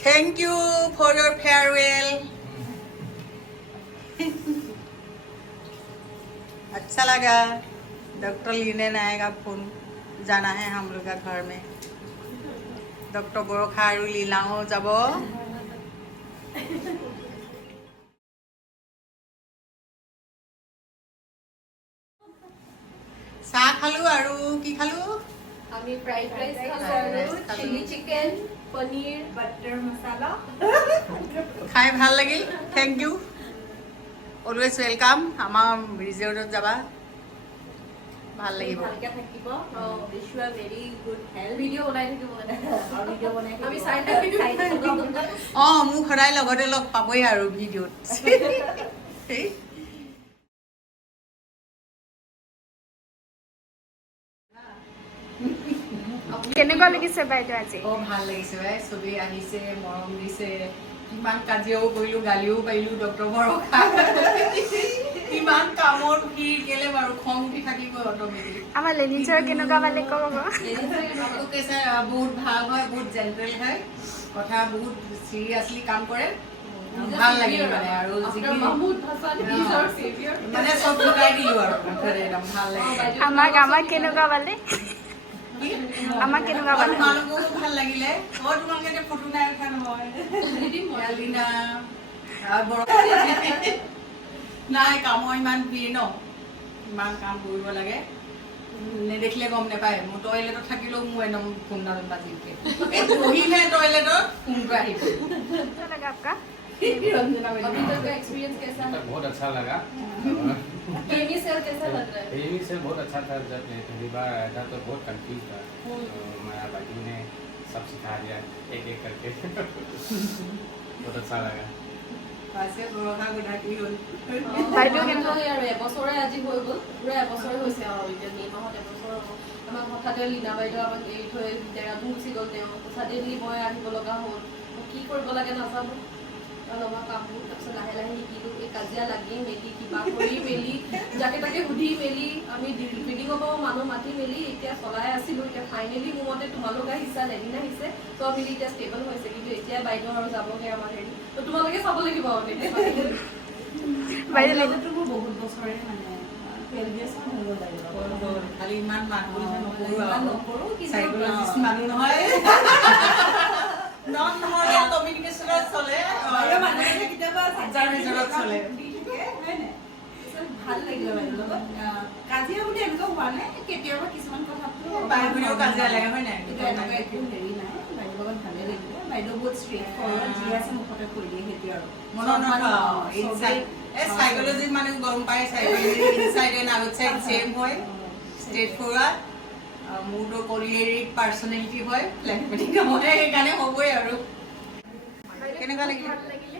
Thank you for your farewell. अच्छा लगा doctor लेने आएगा फोन जाना है हम लोग का घर में डॉक्टर बरखा और लीलाओ যাব চাহ খালো আৰু কি খালো আমি ফ্ৰাইড ৰাইস খালো চিলি চিকেন পনিৰ বাটাৰ মশলা খাই ভাল লাগিল থ্যাংক ইউ অলৱেজ ৱেলকাম আমাৰ ৰিজৰ্টত যাবা ভাল লাগিব ভালকে থাকিব উইশ ইউ আ ভেৰি গুড হেলথ ভিডিও বনাই থাকিব আৰু ভিডিও বনাই আমি চাই থাকিব মোক সদায় লগতে লগ পাবই আৰু ভিডিঅ'ত কেনেকুৱা লাগিছে বাইদেউ আজি ভাল লাগিছে ভাই চবেই আহিছে মৰম দিছে কিমান কাজিয়াও কৰিলো গালিও পাৰিলো ডক্টৰ বৰষা কিমান কামৰ ভিৰ কেলে বাৰু খং উঠি থাকিব অট'মেটিক আমাৰ লেনিচাৰ কেনেকুৱা পালে ক'ব বহুত ভাল হয় বহুত জেণ্টেল হয় কথা বহুত চিৰিয়াছলি কাম কৰে ভাল লাগিল মানে আৰু মানে চব লগাই দিলো আৰু একদম ভাল লাগিল আমাক কেনেকুৱা পালে আমাক কেনেকুৱা পালে তোমালোকো ভাল লাগিলে তোমালোকে এতিয়া ফটো নাই উঠা নহয় নাই কামৰ ইমান ভিৰ ন ইমান কাম কৰিব লাগে নেদেখিলে গম নাপায় মোৰ টয়লেটত থাকিলেও মোৰ একদম ফোন নাম বাজিকে বহিলে টয়লেটত ফোনটো আহিব लगा आपका अभी तक का एक्सपीरियंस कैसा है बहुत अच्छा लगा केमी सेल कैसा लग रहा है एमी से बहुत अच्छा था जब पहली बार आया था तो बहुत कंफ्यूज था तो हमारा बाजू ने सब सिखा दिया एक एक करके बहुत अच्छा लगा পাছে বৰষা গুণা কি হ'ল বাইদেউ কিন্তু আৰু এবছৰে আজি হৈ গ'ল পুৰা এবছৰে হৈছে আৰু এতিয়া মে মাহত এবছৰ হ'ব আমাক হঠাতে লীনা বাইদেউ আমাক এৰি থৈ দেৰাদুন গুচি গ'ল তেওঁ ছাডেনলি মই আহিব লগা হ'ল কি কৰিব লাগে নাজানো লগা কামবোৰ তাৰপিছত লাহে লাহে শিকিলোঁ এই কাজিয়া লাগি মেলি কিবা কৰি মেলি যাকে তাকে সুধি মেলি আমি ৰিডিঙৰ পৰা মানুহ মাতি মেলি এতিয়া চলাই আছিলোঁ এতিয়া ফাইনেলি মোৰ মতে তোমালোক আহিছা লেনিন আহিছে চব মিলি এতিয়া ষ্টেবল হৈছে কিন্তু এতিয়া বাইদেউ আৰু যাবগৈ আমাৰ হেৰি তো তোমালোকে চাব লাগিব বাইদেউ মোৰ বহুত বছৰে মানে 12 years মান হৈ গ'ল খালি ইমান মানুহ নকৰো চাইকলজিষ্ট মানুহ নহয় নন নহয় কমিউনিকেশ্যনত চলে মানুহে কেতিয়াবা যাৰ ভিতৰত চলে ভাল লাগিলে বাইদেউৰ লগত কাজিয়া বুলি এনেকুৱা হোৱা নাই কেতিয়াবা কিছুমান কথাটো বাইদেউ কাজিয়া লাগে হয় নাই কিন্তু এনেকুৱা একো হেৰি নাই বাইদেউৰ লগত ভালেই লাগিলে বাইদেউ বহুত ষ্ট্ৰেইট ফৰৱাৰ্ড যি আছে মুখতে কৈ দিয়ে সেইটো আৰু মনৰ চাইকলজি মানে গম পায় psychology inside and outside same হয় ষ্ট্ৰেইট ফৰৱাৰ্ড মোৰতো কলিয়েৰিক পাৰ্চনেলিটি হয় ফ্লেগমেটিক নহয় সেইকাৰণে হ'বই আৰু কেনেকুৱা লাগিলে ভাল লাগিলে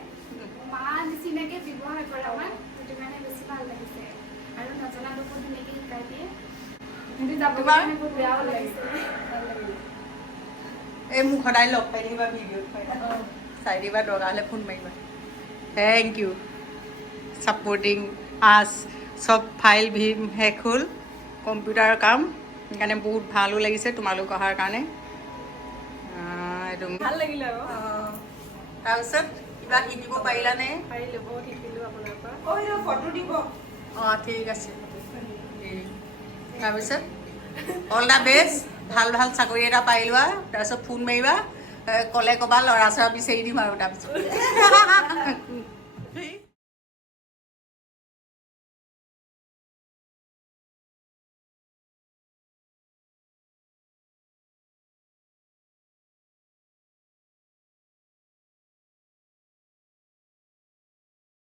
মা নিচিনাকে ব্যৱহাৰ কৰে আমাক সেইটো কাৰণে বেছি ভাল লাগিছে আৰু নজনা লোকো ধুনীয়াকে শিকাই দিয়ে কিন্তু যাব কাৰণে বহুত বেয়াও লাগিছে এই মোক সদায় লগ পাই থাকিবা ভিডিঅ'ত চাই দিবা দৰকাৰ হ'লে ফোন মাৰিবা থেংক ইউ ছাপৰ্টিং আছ চব ফাইল শেষ হ'ল কম্পিউটাৰৰ কাম সেইকাৰণে বহুত ভালো লাগিছে তোমালোক অহাৰ কাৰণে ভাল লাগিলে আৰু তাৰপিছত কিবা শিকিব পাৰিলানে পাৰিলোঁ বহুত শিকিলোঁ আপোনাৰ পৰা ফটো দিব ঠিক আছে তাৰপিছত অল দ্য বেষ্ট ভাল ভাল চাকৰি এটা পাই লোৱা তাৰপিছত ফোন মাৰিবা ক'লে ক'বা ল'ৰা চৰা বিচাৰি দিম আৰু তাৰপিছত